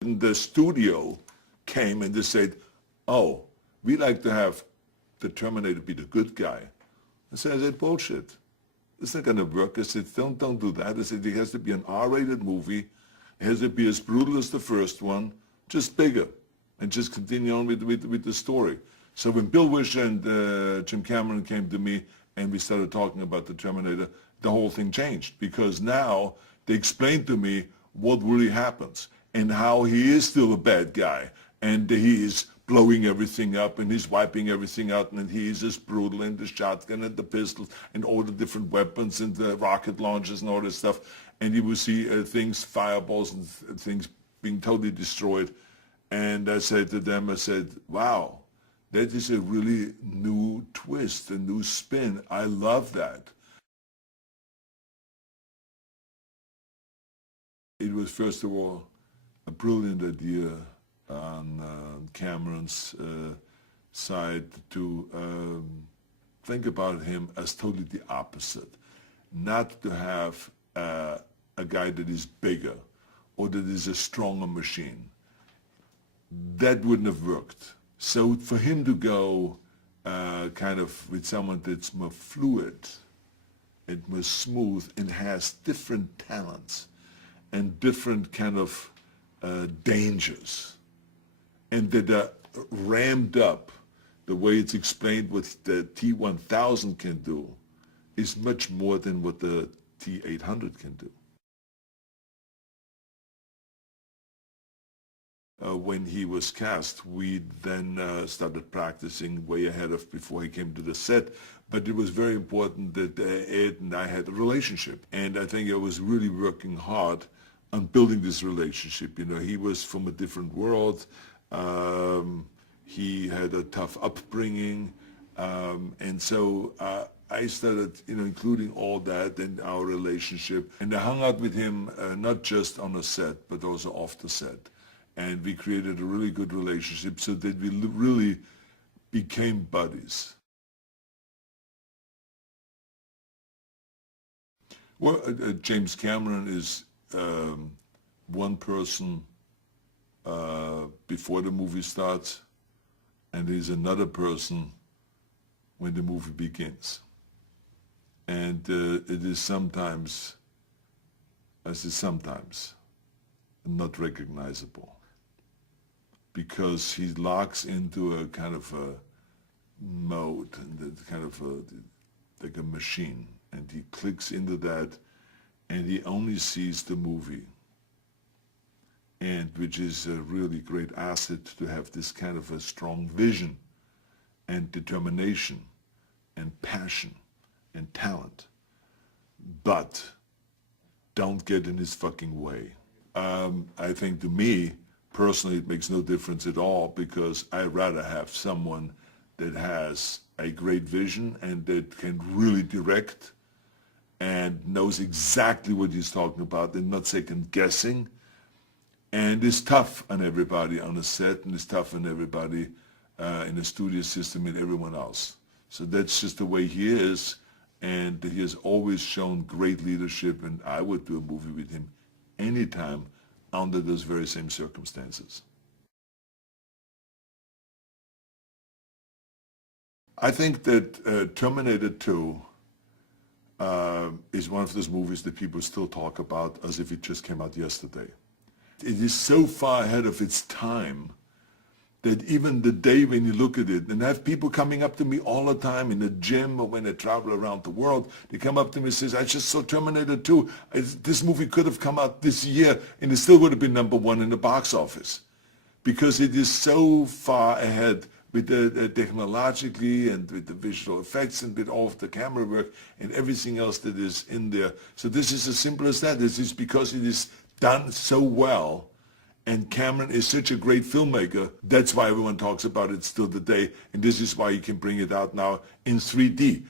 The studio came and they said, oh, we like to have the Terminator be the good guy. I said, bullshit. It's not going to work. I said, don't do that. I said, it has to be an R-rated movie. It has to be as brutal as the first one, just bigger, and just continue on with the story. So when Bill Wisher and Jim Cameron came to me and we started talking about the Terminator, the whole thing changed, because now they explained to me what really happens and how he is still a bad guy, and he is blowing everything up and he's wiping everything out, and he is just brutal, and the shotgun and the pistols and all the different weapons and the rocket launchers and all this stuff, and you will see things, fireballs and things being totally destroyed. And I said to them, I said, wow, that is a really new twist, a new spin. I love that. It was, first of all, a brilliant idea on Cameron's side to think about him as totally the opposite. Not to have a guy that is bigger or that is a stronger machine. That wouldn't have worked. So for him to go kind of with someone that's more fluid and more smooth and has different talents and different kind of dangers, and that are ramped up the way it's explained what the T-1000 can do is much more than what the T-800 can do. When he was cast, we then started practicing way ahead of before he came to the set. But it was very important that Ed and I had a relationship. And I think I was really working hard on building this relationship. You know, he was from a different world. He had a tough upbringing. And so I started, you know, including all that in our relationship. And I hung out with him not just on a set, but also off the set. And we created a really good relationship so that we really became buddies. Well, James Cameron is one person before the movie starts, and he's another person when the movie begins. And it is sometimes, I say sometimes, not recognizable, because he locks into a kind of a mode, and kind of like a machine, and he clicks into that, and he only sees the movie, and which is a really great asset to have this kind of a strong vision and determination and passion and talent, but don't get in his fucking way. I think to me, personally, it makes no difference at all, because I'd rather have someone that has a great vision and that can really direct and knows exactly what he's talking about and not second guessing, and is tough on everybody on the set and is tough on everybody in the studio system and everyone else. So that's just the way he is, and he has always shown great leadership, and I would do a movie with him anytime under those very same circumstances. I think that Terminator 2 is one of those movies that people still talk about as if it just came out yesterday. It is so far ahead of its time that even the day when you look at it, and I have people coming up to me all the time in the gym or when I travel around the world, they come up to me and say, I just saw Terminator 2. This movie could have come out this year and it still would have been #1 in the box office, because it is so far ahead with the technologically and with the visual effects and with all of the camera work and everything else that is in there. So this is as simple as that. This is because it is done so well. And Cameron is such a great filmmaker. That's why everyone talks about it still today. And this is why you can bring it out now in 3D.